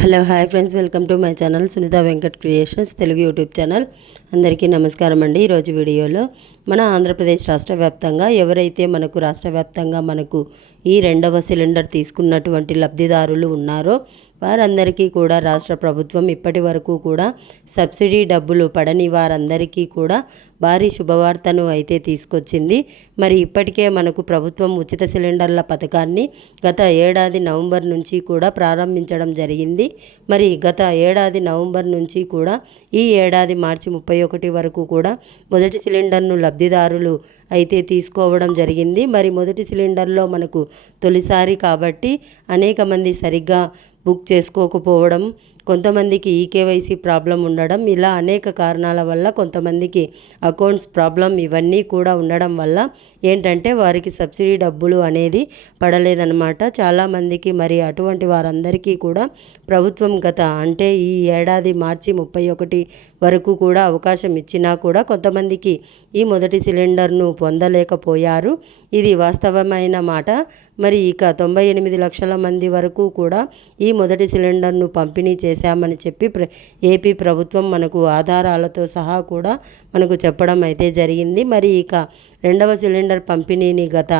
Hello hi friends, welcome to my channel Sunitha Venkat creations Telugu YouTube channel. అందరికీ నమస్కారం అండి. ఈరోజు వీడియోలో మన ఆంధ్రప్రదేశ్ రాష్ట్ర వ్యాప్తంగా ఎవరైతే మనకు ఈ రెండవ సిలిండర్ తీసుకున్నటువంటి లబ్ధిదారులు ఉన్నారో వారందరికీ కూడా రాష్ట్ర ప్రభుత్వం ఇప్పటి వరకు కూడా సబ్సిడీ డబ్బులు పడని వారందరికీ కూడా భారీ శుభవార్తను అయితే తీసుకొచ్చింది. మరి ఇప్పటికే మనకు ప్రభుత్వం ఉచిత సిలిండర్ల పథకాన్ని గత ఏడాది నవంబర్ నుంచి కూడా ప్రారంభించడం జరిగింది. మరి గత ఏడాది నవంబర్ నుంచి కూడా ఈ ఏడాది మార్చి 31 వరకు కూడా మొదటి సిలిండర్ను లబ్ధిదారులు అయితే తీసుకోవడం జరిగింది. మరి మొదటి సిలిండర్లో మనకు తొలిసారి కాబట్టి అనేక మంది సరిగ్గా బుక్ చేసుకోకపోవడం, కొంతమందికి ఈకేవైసీ ప్రాబ్లం ఉండడం, ఇలా అనేక కారణాల వల్ల కొంతమందికి అకౌంట్స్ ప్రాబ్లం ఇవన్నీ కూడా ఉండడం వల్ల ఏంటంటే వారికి సబ్సిడీ డబ్బులు అనేది పడలేదన్నమాట చాలామందికి. మరి అటువంటి వారందరికీ కూడా ప్రభుత్వం అంటే ఈ ఏడాది మార్చి 31 వరకు కూడా అవకాశం ఇచ్చినా కూడా కొంతమందికి ఈ మొదటి సిలిండర్ను పొందలేకపోయారు. ఇది వాస్తవమైన మాట. మరి ఇక 98 లక్షల మంది వరకు కూడా ఈ మొదటి సిలిండర్ను పంపిణీ చేశామని చెప్పి ఏపీ ప్రభుత్వం మనకు ఆధారాలతో సహా కూడా మనకు చెప్పడం అయితే జరిగింది. మరి ఇక రెండవ సిలిండర్ పంపిణీని గత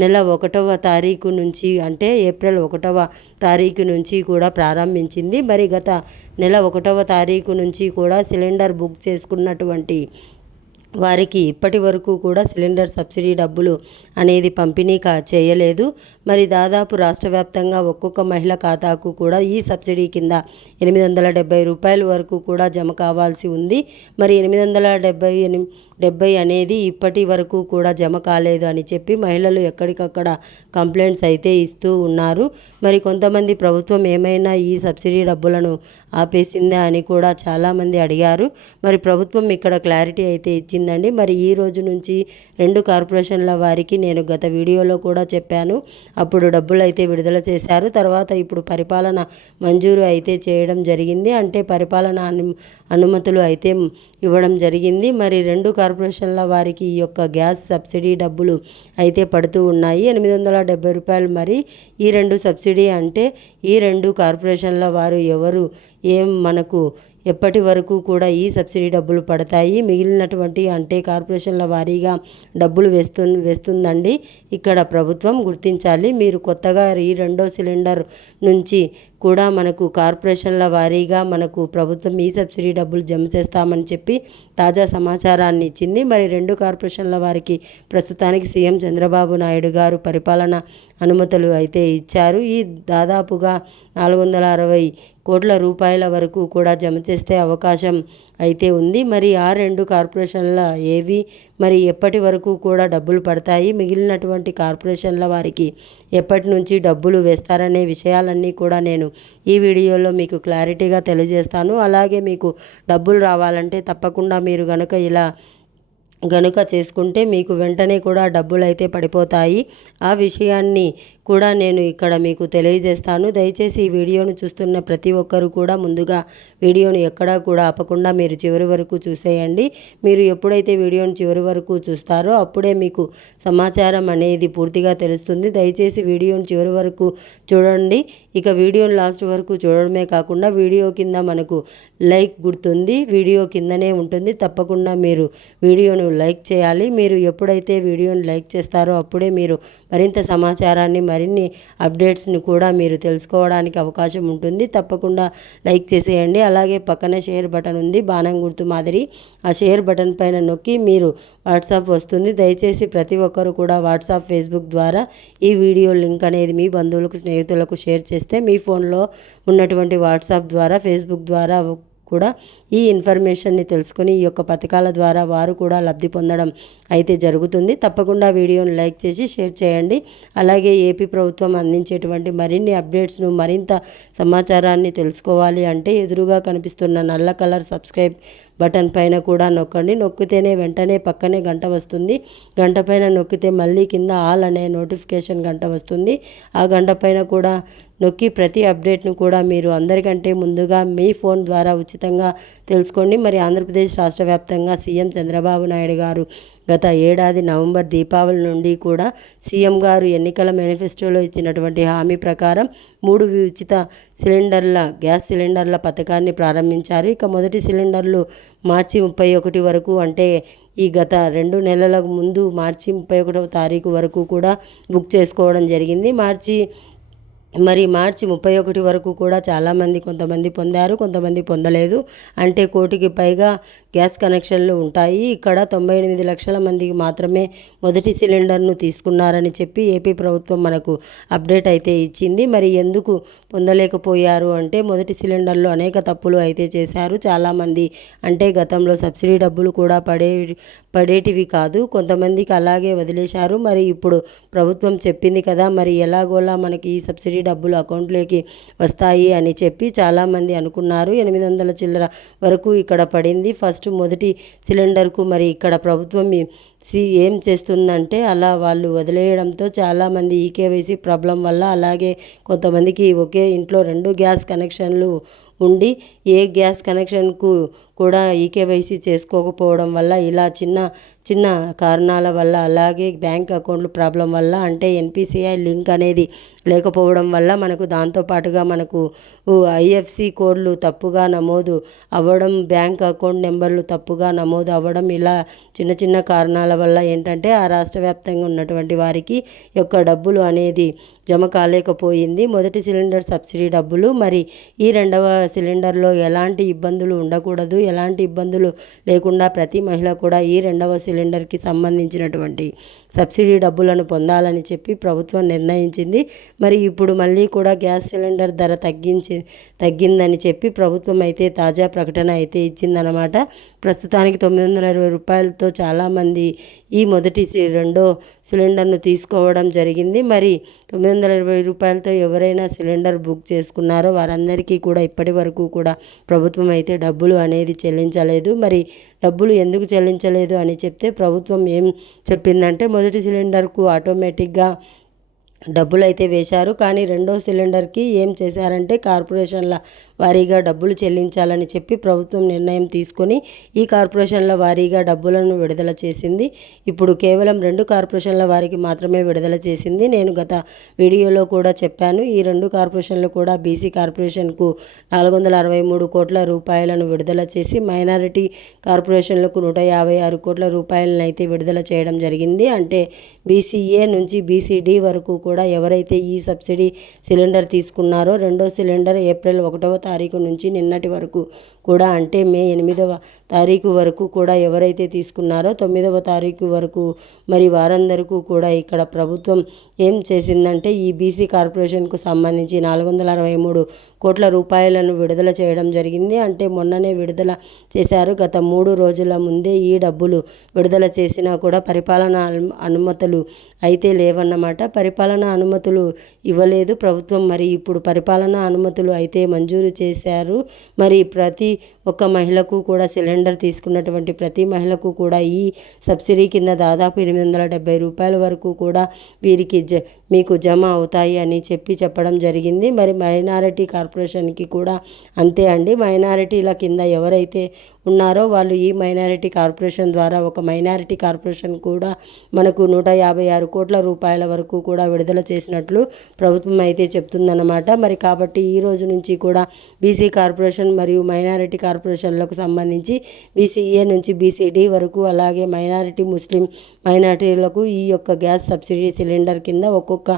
నెల 1వ తారీఖు నుంచి అంటే ఏప్రిల్ 1వ తారీఖు నుంచి కూడా ప్రారంభించింది. మరి గత నెల 1వ తారీఖు నుంచి కూడా సిలిండర్ బుక్ చేసుకున్నటువంటి వారికి ఇప్పటి వరకు కూడా సిలిండర్ సబ్సిడీ డబ్బులు అనేది పంపిణీ చేయలేదు. మరి దాదాపు రాష్ట్ర వ్యాప్తంగా ఒక్కొక్క మహిళ ఖాతాకు కూడా ఈ సబ్సిడీ కింద 870 రూపాయల వరకు కూడా జమ కావాల్సి ఉంది. మరి 870 అనేది ఇప్పటి వరకు కూడా జమ కాలేదు అని చెప్పి మహిళలు ఎక్కడికక్కడ కంప్లైంట్స్ అయితే ఇస్తూ ఉన్నారు. మరి కొంతమంది ప్రభుత్వం ఏమైనా ఈ సబ్సిడీ డబ్బులను ఆపేసిందా అని కూడా చాలామంది అడిగారు. మరి ప్రభుత్వం ఇక్కడ క్లారిటీ అయితే ఇచ్చిందండి. మరి ఈ రోజు నుంచి 2 కార్పొరేషన్ల వారికి నేను గత వీడియోలో కూడా చెప్పాను, అప్పుడు డబ్బులు అయితే విడుదల చేశారు. తర్వాత ఇప్పుడు పరిపాలన మంజూరు అయితే చేయడం జరిగింది, అంటే పరిపాలన అనుమతులు అయితే ఇవ్వడం జరిగింది. మరి 2 కార్పొరేషన్ల వారికి ఈ యొక్క గ్యాస్ సబ్సిడీ డబ్బులు అయితే పడుతూ ఉన్నాయి, 870 రూపాయలు. మరి ఈ 2 సబ్సిడీ అంటే ఈ 2 కార్పొరేషన్ల వారు ఎవరు మనకు ఎప్పటి వరకు కూడా ఈ సబ్సిడీ డబ్బులు పడతాయి. మిగిలినటువంటి అంటే కార్పొరేషన్ల వారీగా డబ్బులు వేస్తుందండి. ఇక్కడ ప్రభుత్వం గుర్తించాలి. మీరు కొత్తగా ఈ 2వ సిలిండర్ నుంచి కూడా మనకు కార్పొరేషన్ల వారీగా మనకు ప్రభుత్వం ఈ సబ్సిడీ డబ్బులు జమ చేస్తామని చెప్పి తాజా సమాచారాన్ని ఇచ్చింది. మరి 2 కార్పొరేషన్ల వారికి ప్రస్తుతానికి సీఎం చంద్రబాబు నాయుడు గారు పరిపాలన అనుమతులు అయితే ఇచ్చారు. ఈ దాదాపుగా 460 కోట్ల రూపాయల వరకు కూడా జమ చేస్తే అవకాశం అయితే ఉంది. మరి ఆ 2 కార్పొరేషన్ల ఏవి మరి ఎప్పటి వరకు కూడా డబ్బులు పడతాయి, మిగిలినటువంటి కార్పొరేషన్ల వారికి ఎప్పటి నుంచి డబ్బులు వేస్తారనే విషయాలన్నీ కూడా నేను ఈ వీడియోలో మీకు క్లారిటీగా తెలియజేస్తాను. అలాగే మీకు డబ్బులు రావాలంటే తప్పకుండా మీరు గనుక చేసుకుంటే మీకు వెంటనే కూడా డబ్బులు అయితే పడిపోతాయి. ఆ విషయాన్ని కూడా నేను ఇక్కడ మీకు తెలియజేస్తాను. దయచేసి ఈ వీడియోను చూస్తున్న ప్రతి ఒక్కరు కూడా ముందుగా వీడియోను ఎక్కడా కూడా ఆపకుండా మీరు చివరి వరకు చూసేయండి. మీరు ఎప్పుడైతే వీడియోను చివరి వరకు చూస్తారో అప్పుడే మీకు సమాచారం అనేది పూర్తిగా తెలుస్తుంది. దయచేసి వీడియోను చివరి వరకు చూడండి. ఇక వీడియోను లాస్ట్ వరకు చూడడమే కాకుండా వీడియో కింద మనకు లైక్ గుర్తుంది, వీడియో కిందనే ఉంటుంది, తప్పకుండా మీరు వీడియోను లైక్ చేయాలి. మీరు ఎప్పుడైతే వీడియోను లైక్ చేస్తారో అప్పుడే మీరు మరింత సమాచారాన్ని మరిన్ని అప్డేట్స్ని కూడా మీరు తెలుసుకోవడానికి అవకాశం ఉంటుంది. తప్పకుండా లైక్ చేసేయండి. అలాగే పక్కనే షేర్ బటన్ ఉంది, బాణం గుర్తు మాదిరి. ఆ షేర్ బటన్ పైన నొక్కి మీరు వాట్సాప్ వస్తుంది. దయచేసి ప్రతి ఒక్కరు కూడా వాట్సాప్, ఫేస్బుక్ ద్వారా ఈ వీడియో లింక్ అనేది మీ బంధువులకు, స్నేహితులకు షేర్ చేస్తే మీ ఫోన్లో ఉన్నటువంటి వాట్సాప్ ద్వారా, ఫేస్బుక్ ద్వారా కూడా ఈ ఇన్ఫర్మేషన్ని తెలుసుకొని ఈ యొక్క పథకాల ద్వారా వారు కూడా లబ్ధి పొందడం అయితే జరుగుతుంది. తప్పకుండా వీడియోను లైక్ చేసి షేర్ చేయండి. అలాగే ఏపీ ప్రభుత్వం అందించేటువంటి మరిన్ని అప్డేట్స్ను, మరింత సమాచారాన్ని తెలుసుకోవాలి అంటే ఎదురుగా కనిపిస్తున్న నల్ల కలర్ సబ్స్క్రైబ్ బటన్ పైన కూడా నొక్కండి. నొక్కితేనే వెంటనే పక్కనే గంట వస్తుంది. గంట పైన నొక్కితే మళ్ళీ కింద ఆల్ అనే నోటిఫికేషన్ గంట వస్తుంది. ఆ గంట పైన కూడా నొక్కి ప్రతి అప్డేట్ను కూడా మీరు అందరికంటే ముందుగా మీ ఫోన్ ద్వారా ఉచితంగా తెలుసుకోండి. మరి ఆంధ్రప్రదేశ్ రాష్ట్ర వ్యాప్తంగా సీఎం చంద్రబాబు నాయుడు గారు గత ఏడాది నవంబర్ దీపావళి నుండి కూడా సీఎం గారు ఎన్నికల మేనిఫెస్టోలో ఇచ్చినటువంటి హామీ ప్రకారం 3 ఉచిత గ్యాస్ సిలిండర్ల పథకాన్ని ప్రారంభించారు. ఇక మొదటి సిలిండర్లు మార్చి 31 వరకు, అంటే ఈ గత 2 నెలల ముందు మార్చి 31వ తారీఖు వరకు కూడా బుక్ చేసుకోవడం జరిగింది. మార్చి 31 వరకు కూడా చాలామంది, కొంతమంది పొందారు, కొంతమంది పొందలేదు. అంటే 1 కోటికి పైగా గ్యాస్ కనెక్షన్లు ఉంటాయి. ఇక్కడ 98 లక్షల మందికి మాత్రమే మొదటి సిలిండర్ను తీసుకున్నారని చెప్పి ఏపీ ప్రభుత్వం మనకు అప్డేట్ అయితే ఇచ్చింది. మరి ఎందుకు పొందలేకపోయారు అంటే మొదటి సిలిండర్లో అనేక తప్పులు అయితే చేశారు చాలామంది. అంటే గతంలో సబ్సిడీ డబ్బులు కూడా పడేటివి కాదు, కొంతమందికి అలాగే వదిలేశారు. మరి ఇప్పుడు ప్రభుత్వం చెప్పింది కదా, మరి ఎలాగోలా మనకి ఈ సబ్సిడీ డబ్బులు అకౌంట్లోకి వస్తాయి అని చెప్పి చాలామంది అనుకున్నారు. 800 చిల్లర వరకు ఇక్కడ పడింది మొదటి సిలిండర్కు. మరి ఇక్కడ ప్రభుత్వం ఏం చేస్తుందంటే అలా వాళ్ళు వదిలేయడంతో చాలామంది ఈకేవైసీ ప్రాబ్లం వల్ల, అలాగే కొంతమందికి ఒకే ఇంట్లో 2 గ్యాస్ కనెక్షన్లు ఉండి ఏ గ్యాస్ కనెక్షన్కు కూడా ఈకేవైసీ చేసుకోకపోవడం వల్ల, ఇలా చిన్న కారణాల వల్ల, అలాగే బ్యాంక్ అకౌంట్లు ప్రాబ్లం వల్ల, అంటే ఎన్పిసిఐ లింక్ అనేది లేకపోవడం వల్ల మనకు దాంతోపాటుగా మనకు ఐఎఫ్సి కోడ్లు తప్పుగా నమోదు అవ్వడం, బ్యాంక్ అకౌంట్ నెంబర్లు తప్పుగా నమోదు అవ్వడం, ఇలా చిన్న కారణాల వల్ల ఏంటంటే ఆ రాష్ట్ర వ్యాప్తంగా ఉన్నటువంటి వారికి యొక్క డబ్బులు అనేది జమ కాలేకపోయింది. మొదటి సిలిండర్ సబ్సిడీ డబ్బులు. మరి ఈ 2వ సిలిండర్లో ఎలాంటి ఇబ్బందులు ఉండకూడదు, ఎలాంటి ఇబ్బందులు లేకుండా ప్రతి మహిళ కూడా ఈ 2వ సిలిండర్కి సంబంధించినటువంటి సబ్సిడీ డబ్బులను పొందాలని చెప్పి ప్రభుత్వం నిర్ణయించింది. మరి ఇప్పుడు మళ్ళీ కూడా గ్యాస్ సిలిండర్ ధర తగ్గిందని చెప్పి ప్రభుత్వం అయితే తాజా ప్రకటన అయితే ఇచ్చిందనమాట. ప్రస్తుతానికి 920 రూపాయలతో చాలామంది ఈ రెండో సిలిండర్ను తీసుకోవడం జరిగింది. మరి 920 రూపాయలతో ఎవరైనా సిలిండర్ బుక్ చేసుకున్నారో వారందరికీ కూడా ఇప్పటి వరకు కూడా ప్రభుత్వం అయితే డబ్బులు అనేది చెల్లించలేదు. మరి డబ్బులు ఎందుకు చెల్లించలేదు అని చెప్తే ప్రభుత్వం ఏం చెప్పిందంటే మొదటి సిలిండర్కు ఆటోమేటిక్గా డబ్బులు అయితే వేశారు, కానీ 2వ సిలిండర్కి ఏం చేశారంటే కార్పొరేషన్ల వారీగా డబ్బులు చెల్లించాలని చెప్పి ప్రభుత్వం నిర్ణయం తీసుకొని ఈ కార్పొరేషన్ల వారీగా డబ్బులను విడుదల చేసింది. ఇప్పుడు కేవలం 2 కార్పొరేషన్ల వారికి మాత్రమే విడుదల చేసింది. నేను గత వీడియోలో కూడా చెప్పాను, ఈ 2 కార్పొరేషన్లు కూడా బీసీ కార్పొరేషన్కు 463 కోట్ల రూపాయలను విడుదల చేసి మైనారిటీ కార్పొరేషన్లకు 156 కోట్ల రూపాయలను అయితే విడుదల చేయడం జరిగింది. అంటే బీసీఏ నుంచి బీసీడీ వరకు కూడా ఎవరైతే ఈ సబ్సిడీ సిలిండర్ తీసుకున్నారో 2వ సిలిండర్ ఏప్రిల్ 1వ తారీఖు నుంచి నిన్నటి వరకు కూడా, అంటే మే 8వ తారీఖు వరకు కూడా ఎవరైతే తీసుకున్నారో 9వ తారీఖు వరకు మరి వారందరికీ కూడా ఇక్కడ ప్రభుత్వం ఏం చేసిందంటే ఈ బీసీ కార్పొరేషన్కు సంబంధించి 463 కోట్ల రూపాయలను విడుదల చేయడం జరిగింది. అంటే మొన్ననే విడుదల చేశారు. గత 3 రోజుల ముందే ఈ డబ్బులు విడుదల చేసినా కూడా పరిపాలనా అనుమతులు అయితే లేవన్నమాట. పరిపాలనా అనుమతులు ఇవ్వలేదు ప్రభుత్వం. మరి ఇప్పుడు పరిపాలనా అనుమతులు అయితే మంజూరు చేశారు. మరి ప్రతి ఒక్క మహిళకు కూడా సిలిండర్ తీసుకున్నటువంటి ప్రతి మహిళకు కూడా ఈ సబ్సిడీ కింద దాదాపు 870 రూపాయల వరకు కూడా వీరికి మీకు జమ అవుతాయి అని చెప్పడం జరిగింది. మరి మైనారిటీ కార్పొరేషన్కి కూడా అంతే అండి. మైనారిటీల కింద ఎవరైతే ఉన్నారో వాళ్ళు ఈ మైనారిటీ కార్పొరేషన్ ద్వారా ఒక మైనారిటీ కార్పొరేషన్ కూడా మనకు 156 కోట్ల రూపాయల వరకు కూడా విడుదల చేసినట్లు ప్రభుత్వం అయితే చెప్తుందన్నమాట. మరి కాబట్టి ఈ రోజు నుంచి కూడా బీసీ కార్పొరేషన్ మరియు మైనారిటీ కార్పొరేషన్లకు సంబంధించి బీసీఏ నుంచి బీసీడీ వరకు, అలాగే మైనారిటీ ముస్లిం మైనారిటీలకు ఈ యొక్క గ్యాస్ సబ్సిడీ సిలిండర్ కింద ఒక్కొక్క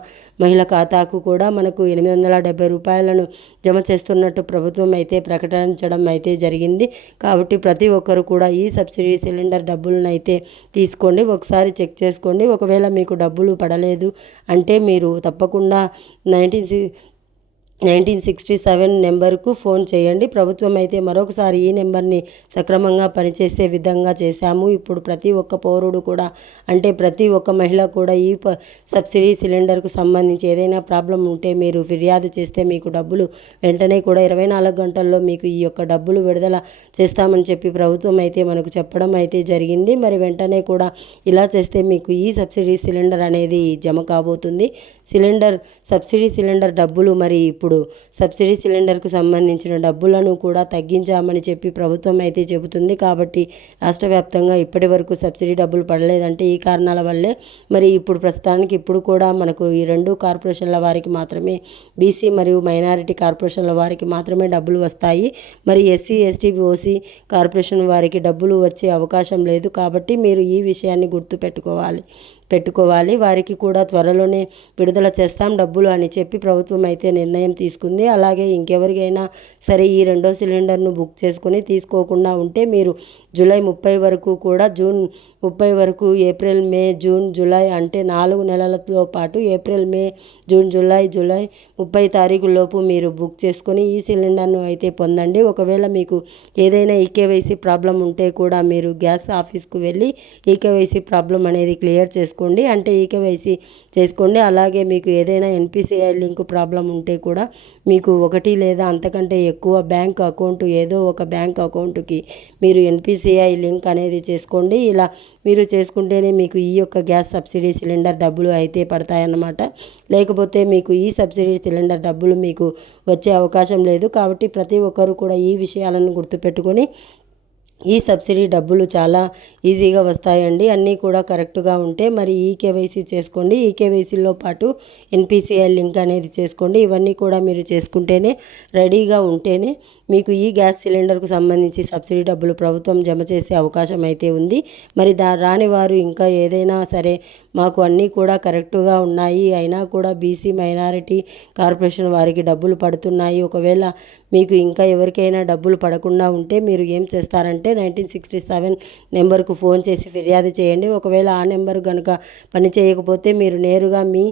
మహిళ ఖాతాకు కూడా మనకు 870 రూపాయలను జమ చేస్తున్నట్టు ప్రభుత్వం అయితే ప్రకటించడం అయితే జరిగింది. కాబట్టి ప్రతి ఒక్కరు కూడా ఈ సబ్సిడీ సిలిండర్ డబ్బులను అయితే తీసుకోండి, ఒకసారి చెక్ చేసుకోండి. ఒకవేళ మీకు డబ్బులు పడలేదు అంటే మీరు తప్పకుండా 1967 నెంబర్కు ఫోన్ చేయండి. ప్రభుత్వం అయితే మరొకసారి ఈ నెంబర్ని సక్రమంగా పనిచేసే విధంగా చేశాము. ఇప్పుడు ప్రతి ఒక్క పౌరుడు కూడా, అంటే ప్రతి ఒక్క మహిళ కూడా ఈ సబ్సిడీ సిలిండర్కు సంబంధించి ఏదైనా ప్రాబ్లం ఉంటే మీరు ఫిర్యాదు చేస్తే మీకు డబ్బులు వెంటనే కూడా 24 గంటల్లో మీకు ఈ యొక్క డబ్బులు విడుదల చేస్తామని చెప్పి ప్రభుత్వం అయితే మనకు చెప్పడం అయితే జరిగింది. మరి వెంటనే కూడా ఇలా చేస్తే మీకు ఈ సబ్సిడీ సిలిండర్ అనేది జమ కాబోతుంది. సబ్సిడీ సిలిండర్ డబ్బులు మరి ఇప్పుడు సబ్సిడీ సిలిండర్కు సంబంధించిన డబ్బులను కూడా తగ్గించామని చెప్పి ప్రభుత్వం అయితే చెబుతుంది. కాబట్టి రాష్ట్ర వ్యాప్తంగా ఇప్పటి వరకు సబ్సిడీ డబ్బులు పడలేదంటే ఈ కారణాల వల్లే. మరి ఇప్పుడు ప్రస్తుతానికి ఇప్పుడు కూడా మనకు ఈ 2 కార్పొరేషన్ల వారికి మాత్రమే, బీసీ మరియు మైనారిటీ కార్పొరేషన్ల వారికి మాత్రమే డబ్బులు వస్తాయి. మరి ఎస్సీ, ఎస్టీ, ఓసీ కార్పొరేషన్ వారికి డబ్బులు వచ్చే అవకాశం లేదు. కాబట్టి మీరు ఈ విషయాన్ని పెట్టుకోవాలి. వారికి కూడా త్వరలోనే విడుదల చేస్తాం డబ్బులు అని చెప్పి ప్రభుత్వం అయితే నిర్ణయం తీసుకుంది. అలాగే ఇంకెవరికైనా సరే ఈ 2వ సిలిండర్ను బుక్ చేసుకొని తీసుకోకుండా ఉంటే మీరు జూలై 30 వరకు కూడా, జూన్ 30 వరకు, ఏప్రిల్, మే, జూన్, జూలై అంటే 4 నెలలతో పాటు ఏప్రిల్, మే, జూన్, జూలై 30 తారీఖులోపు మీరు బుక్ చేసుకొని ఈ సిలిండర్ను అయితే పొందండి. ఒకవేళ మీకు ఏదైనా ఈకేవైసీ ప్రాబ్లం ఉంటే కూడా మీరు గ్యాస్ ఆఫీస్కు వెళ్ళి ఈకేవైసీ ప్రాబ్లం అనేది క్లియర్ చేసుకోండి. అంటే ఈకేవైసీ చేసుకోండి. అలాగే మీకు ఏదైనా ఎన్పిసిఐ లింక్ ప్రాబ్లం ఉంటే కూడా మీకు 1 లేదా అంతకంటే ఎక్కువ బ్యాంక్ అకౌంట్, ఏదో ఒక బ్యాంక్ అకౌంట్కి మీరు ఎన్పిసిఐ లింక్ అనేది చేసుకోండి. ఇలా మీరు చేసుకుంటేనే మీకు ఈ యొక్క గ్యాస్ సబ్సిడీ సిలిండర్ డబ్బులు అయితే పడతాయన్నమాట. లేకపోతే మీకు ఈ సబ్సిడీ సిలిండర్ డబ్బులు మీకు వచ్చే అవకాశం లేదు. కాబట్టి ప్రతి ఒక్కరు కూడా ఈ విషయాలను గుర్తుపెట్టుకొని ఈ సబ్సిడీ డబ్బులు చాలా ఈజీగా వస్తాయండి. అన్నీ కూడా కరెక్ట్గా ఉంటే మరి ఈకేవైసీ చేసుకోండి. ఈకేవైసీలో పాటు ఎన్పిసిఐ లింక్ అనేది చేసుకోండి. ఇవన్నీ కూడా మీరు చేసుకుంటేనే, రెడీగా ఉంటేనే మీకు ఈ గ్యాస్ సిలిండర్కు సంబంధించి సబ్సిడీ డబ్బులు ప్రభుత్వం జమ చేసే అవకాశం అయితే ఉంది. మరి రాని వారు ఇంకా ఏదైనా సరే మాకు అన్నీ కూడా కరెక్ట్గా ఉన్నాయి, అయినా కూడా బీసీ మైనారిటీ కార్పొరేషన్ వారికి డబ్బులు పడుతున్నాయి, ఒకవేళ మీకు ఇంకా ఎవరికైనా డబ్బులు పడకుండా ఉంటే మీరు ఏం చేస్తారంటే 1967 నెంబర్కు ఫోన్ చేసి ఫిర్యాదు చేయండి. ఒకవేళ ఆ నెంబర్ కనుక పని చేయకపోతే మీరు నేరుగా మీ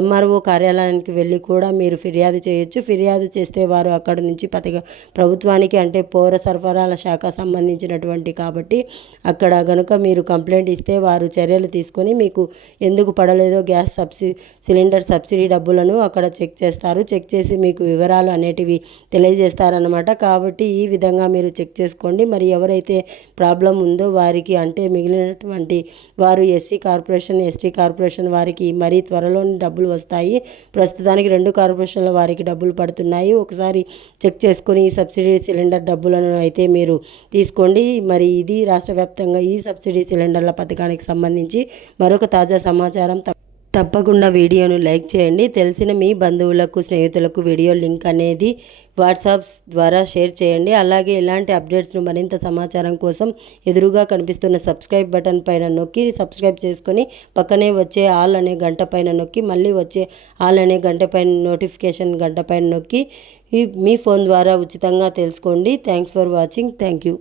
ఎంఆర్ఓ కార్యాలయానికి వెళ్ళి కూడా మీరు ఫిర్యాదు చేయొచ్చు. ఫిర్యాదు చేస్తే వారు అక్కడ నుంచి ప్రభుత్వానికి అంటే పౌర సరఫరాల శాఖ సంబంధించినటువంటి కాబట్టి అక్కడ కనుక మీరు కంప్లైంట్ ఇస్తే వారు చర్యలు తీసుకొని మీకు ఎందుకు పడలేదో గ్యాస్ సిలిండర్ సబ్సిడీ డబ్బులను అక్కడ చెక్ చేస్తారు. చెక్ చేసి మీకు వివరాలు అనేటివి తెలియజేస్తారన్నమాట. కాబట్టి ఈ విధంగా మీరు చెక్ చేసుకోండి. మరి ఎవరైతే ప్రాబ్లం ఉందో వారికి, అంటే మిగిలినటువంటి వారు ఎస్సీ కార్పొరేషన్, ఎస్టీ కార్పొరేషన్ వారికి మరీ త్వరలోనే డబ్బులు వస్తాయి. ప్రస్తుతానికి 2 కార్పొరేషన్ల వారికి డబ్బులు పడుతున్నాయి. ఒకసారి చెక్ చేసుకొని ఈ సబ్సిడీ సిలిండర్ డబ్బులను అయితే మీరు తీసుకోండి. మరి ఇది రాష్ట్ర వ్యాప్తంగా ఈ సబ్సిడీ సిలిండర్ల పథకానికి సంబంధించి మరొక తాజా సమాచారం. తప్పకుండా వీడియోను లైక్ చేయండి. తెలిసిన మీ బంధువులకు, స్నేహితులకు వీడియో లింక్ అనేది వాట్సాప్ ద్వారా షేర్ చేయండి. అలాగే ఇలాంటి అప్డేట్స్ను మరింత సమాచారం కోసం ఎదురుగా కనిపిస్తున్న సబ్స్క్రైబ్ బటన్ పైన నొక్కి సబ్స్క్రైబ్ చేసుకొని పక్కనే వచ్చే ఆల్ అనే గంట పైన నొక్కి, మళ్ళీ వచ్చే ఆల్ అనే గంట పైన నోటిఫికేషన్ గంట పైన నొక్కి మీ ఫోన్ ద్వారా ఉచితంగా తెలుసుకోండి. Thanks for watching. Thank you.